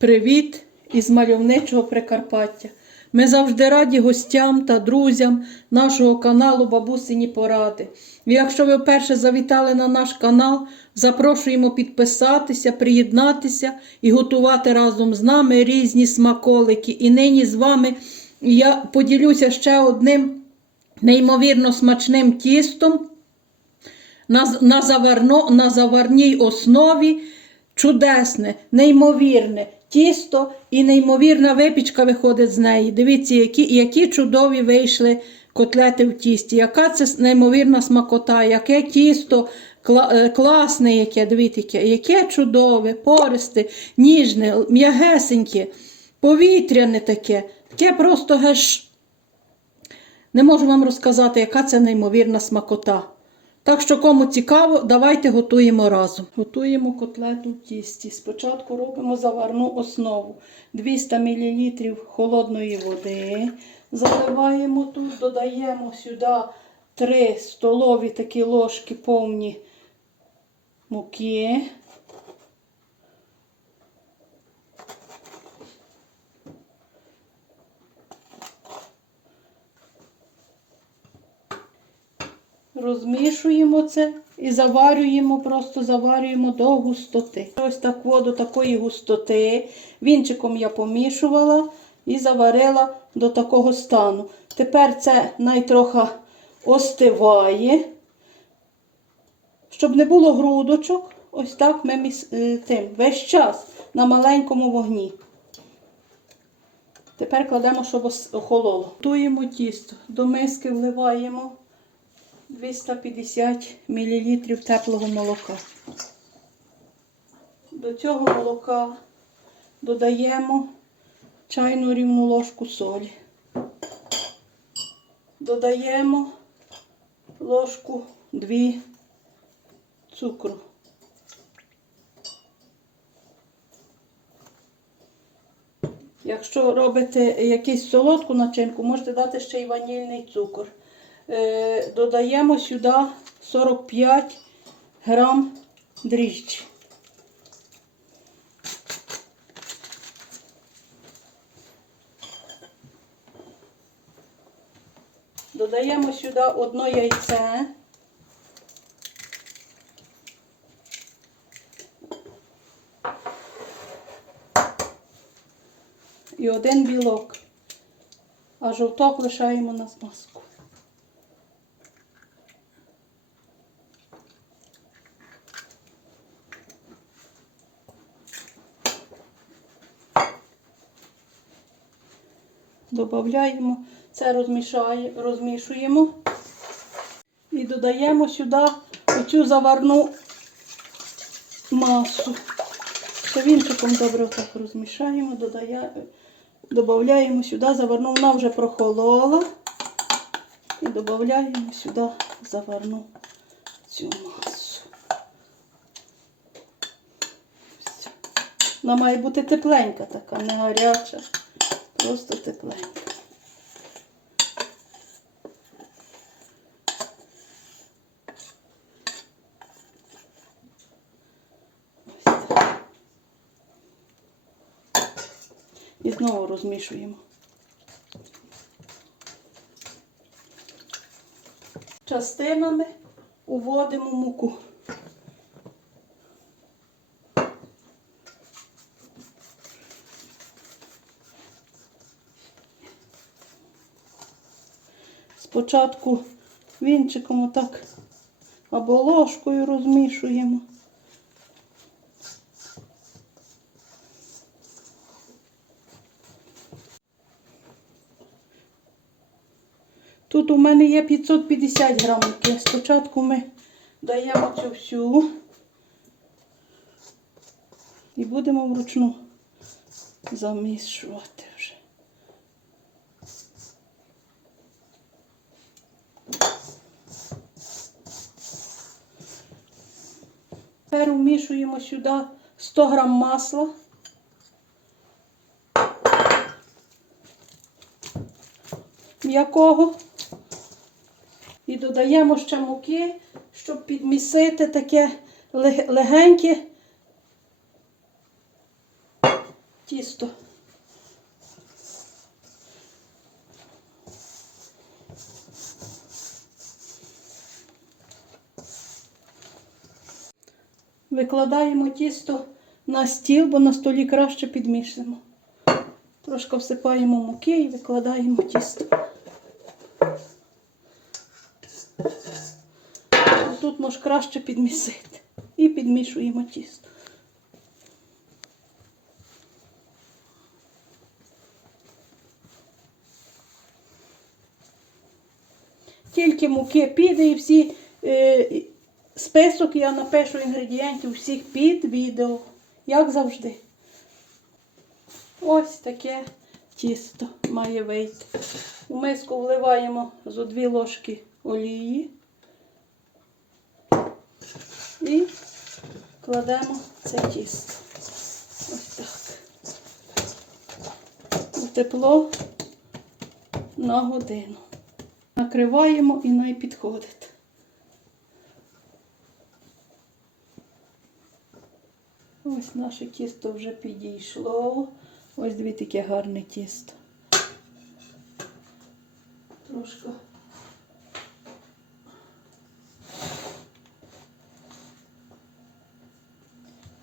Привіт із мальовничого Прикарпаття. Ми завжди раді гостям та друзям нашого каналу Бабусині Поради. І якщо ви вперше завітали на наш канал, запрошуємо підписатися, приєднатися і готувати разом з нами різні смаколики. І нині з вами я поділюся ще одним неймовірно смачним тістом на, на, заварно, на заварній основі чудесне, неймовірне тісто і неймовірна випічка виходить з неї. Дивіться, які, які чудові вийшли котлети в тісті. Яка це неймовірна смакота, яке тісто е, класне, яке, дивіться, яке чудове, пористе, ніжне, м'ягесеньке, повітряне таке, таке просто геш. Не можу вам розказати, яка це неймовірна смакота. Так що, кому цікаво, давайте готуємо разом. Готуємо котлету в тісті. Спочатку робимо заварну основу. 200 мл холодної води. Заливаємо тут, додаємо сюди 3 столові такі ложки повні муки. Розмішуємо це і заварюємо, просто заварюємо до густоти. Ось так воду такої густоти. Вінчиком я помішувала і заварила до такого стану. Тепер це найтрохи остиває. Щоб не було грудочок, ось так ми міс- е, тим весь час на маленькому вогні. Тепер кладемо, щоб охололо. Готуємо тісто. До миски вливаємо 250 мл теплого молока. До цього молока додаємо чайну рівну ложку солі. Додаємо ложку 2 цукру. Якщо робите якусь солодку начинку, можете дати ще й ванільний цукор. Е, додаємо сюди 45 грам дріжджі. Додаємо сюди одно яйце. І один білок. А жовток лишаємо на змазку. Додаємо, це розмішуємо і додаємо сюди оцю заварну масу. Це вінчиком добре так розмішаємо, додає, додаємо сюди заварну, вона вже прохолола. І додаємо сюди заварну цю масу. Вона має бути тепленька така, не гаряча, просто так. І знову розмішуємо. Частинами уводимо муку. Спочатку вінчиком отак або ложкою розмішуємо. Тут у мене є 550 грам муки. Спочатку ми даємо цю всю і будемо вручну замішувати вже. Тепер вмішуємо сюди 100 грам масла. М'якого. І додаємо ще муки, щоб підмісити таке легеньке тісто. Викладаємо тісто на стіл, бо на столі краще підмішуємо. Трошки всипаємо муки і викладаємо тісто. Тут може краще підмісити. І підмішуємо тісто. Тільки муки піде і всі е, список я напишу інгредієнтів всіх під відео, як завжди. Ось таке тісто має вийти. У миску вливаємо зо дві ложки олії і кладемо це тісто. Ось так. У тепло на годину. Накриваємо і най підходить. Ось наше тісто вже підійшло. Ось дві таке гарне тісто. Трошки.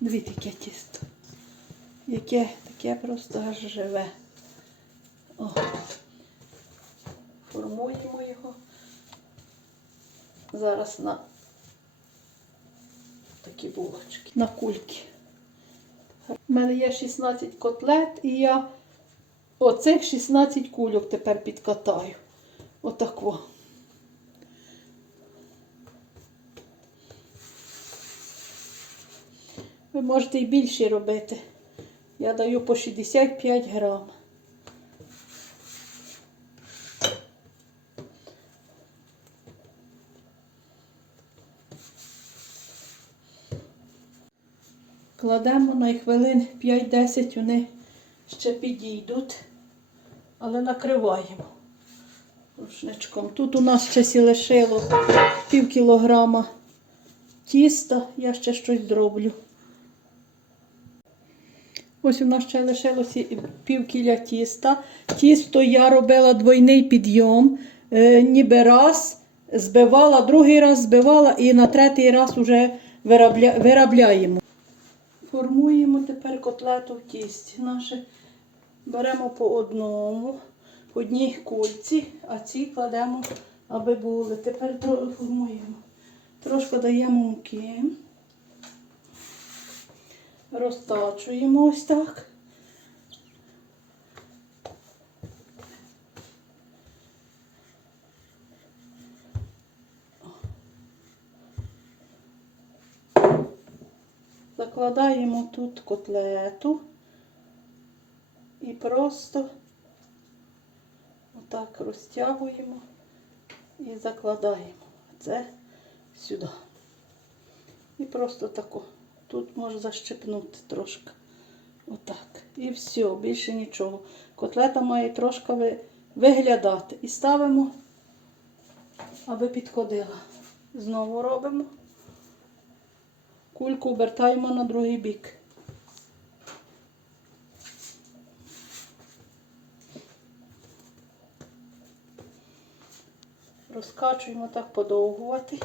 Дві таке тісто. Яке таке просто аж живе. О. Формуємо його. Зараз на такі булочки, на кульки. У мене є 16 котлет, і я оцих 16 кульок тепер підкатаю. Отако. Ви можете і більше робити. Я даю по 65 грам. Кладемо на хвилин 5-10, вони ще підійдуть, але накриваємо рушничком. Тут у нас ще сі лишило пів кілограма тіста, я ще щось дроблю. Ось у нас ще лишилося пів кіля тіста. Тісто я робила двойний підйом, е, ніби раз збивала, другий раз збивала і на третій раз вже виробля, виробляємо. Формуємо тепер котлету в тісті. Наше беремо по одному, по одній кульці, а ці кладемо, аби були. Тепер формуємо. Трошки даємо муки. Розтачуємо ось так. Закладаємо тут котлету і просто отак розтягуємо і закладаємо це сюди. І просто тако. Тут можна защепнути трошки. Отак. І все, більше нічого. Котлета має трошки виглядати. І ставимо, аби підходила. Знову робимо. Кульку обертаємо на другий бік. Розкачуємо так подовгувати.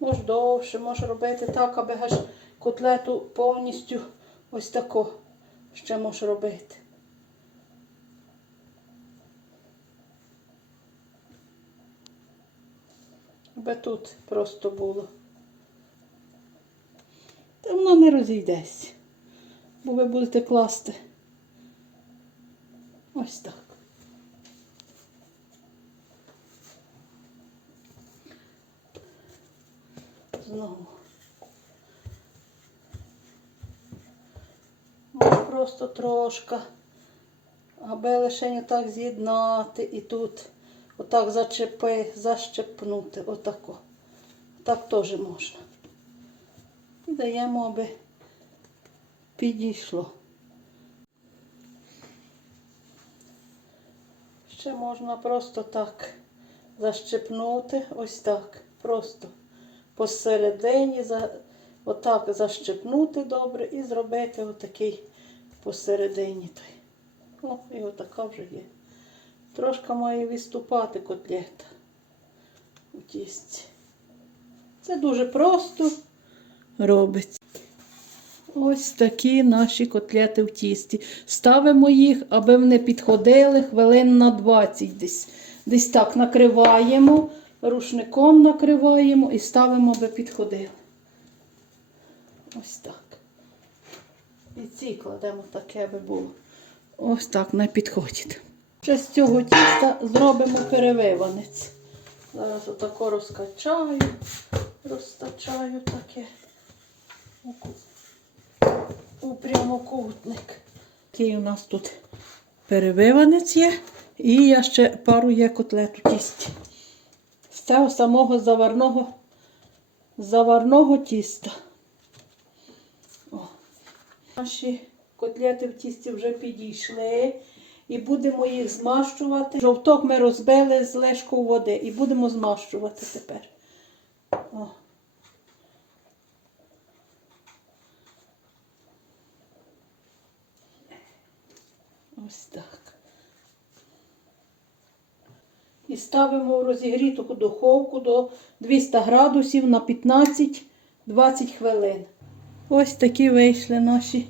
Може довше, може робити так, аби аж котлету повністю ось тако ще може робити. Аби тут просто було. Та воно не розійдеться, бо ви будете класти ось так. Знову. Може просто трошки, аби лише не так з'єднати і тут отак зачепи, защепнути, отако. Так теж можна. І даємо, аби підійшло. Ще можна просто так защепнути, ось так. Просто посередині, отак защепнути добре і зробити отакий посередині. той. О, і отака вже є. Трошки має виступати котлета у тісті. Це дуже просто робиться. Ось такі наші котлети в тісті. Ставимо їх, аби вони підходили хвилин на 20 десь. Десь так накриваємо, рушником накриваємо і ставимо, аби підходили. Ось так. І ці кладемо таке, аби було. Ось так не підходить. Ще з цього тіста зробимо перевиванець. Зараз отако розкачаю, розтачаю таке у прямокутник. Такий у нас тут перевиванець є. І я ще пару є котлет у тісті. З цього самого заварного, заварного тіста. О. Наші котлети в тісті вже підійшли. І будемо їх змащувати. Жовток ми розбили з лишку води і будемо змащувати тепер. О. Ось так. І ставимо в розігріту духовку до 200 градусів на 15-20 хвилин. Ось такі вийшли наші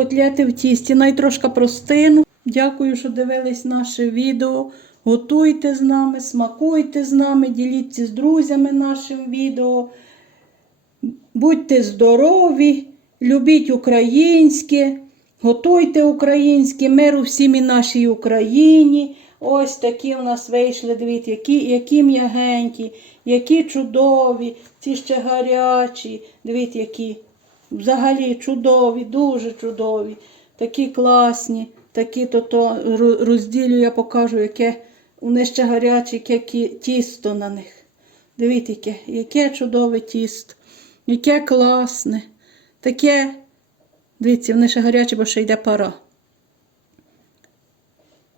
котлети в тісті. Най трошки простину. Дякую, що дивились наше відео. Готуйте з нами, смакуйте з нами, діліться з друзями нашим відео. Будьте здорові, любіть українське, готуйте українське, миру всім і нашій Україні. Ось такі у нас вийшли, дивіться, які, які м'ягенькі, які чудові, ці ще гарячі. Дивіться, які взагалі чудові, дуже чудові, такі класні, такі то, то розділю, я покажу, яке вони ще гарячі, яке тісто на них. Дивіться, яке, яке чудове тісто, яке класне, таке. Дивіться, вони ще гарячі, бо ще йде пара.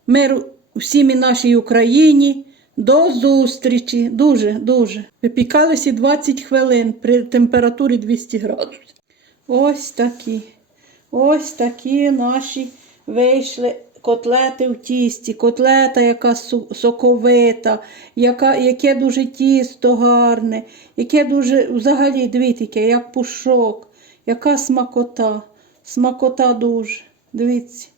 Миру всім нашій Україні. До зустрічі. Дуже, дуже. Випікалися 20 хвилин при температурі 200 градусів. Ось такі. Ось такі наші вийшли котлети в тісті. Котлета, яка соковита, яка, яке дуже тісто гарне, яке дуже, взагалі, дивіться, як пушок, яка смакота. Смакота дуже. Дивіться.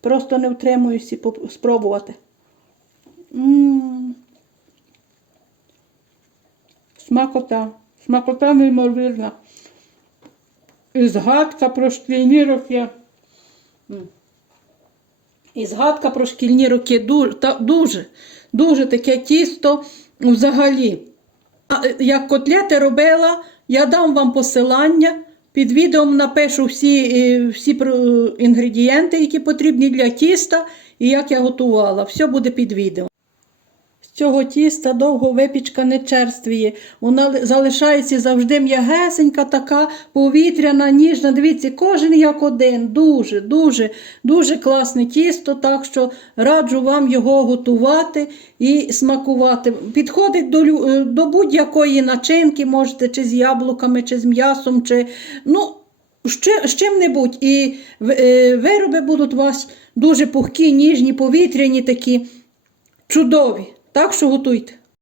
Просто не втримуюся спробувати. М. Смакота. Смакота неймовірна. І згадка про шкільні роки. І згадка про шкільні роки дуже, дуже, таке тісто взагалі. Е, Як котлети робила, я дам вам посилання. Під відео напишу всі, е, всі інгредієнти, які потрібні для тіста, і як я готувала. Все буде під відео. Цього тіста довго випічка не черствіє. Вона залишається завжди м'ягесенька, така повітряна, ніжна. Дивіться, кожен як один. Дуже, дуже, дуже класне тісто, так що раджу вам його готувати і смакувати. Підходить до, е, до будь-якої начинки, можете чи з яблуками, чи з м'ясом, чи ну, з чим-небудь. І е, вироби будуть у вас дуже пухкі, ніжні, повітряні такі. Чудові. Так що готуйте.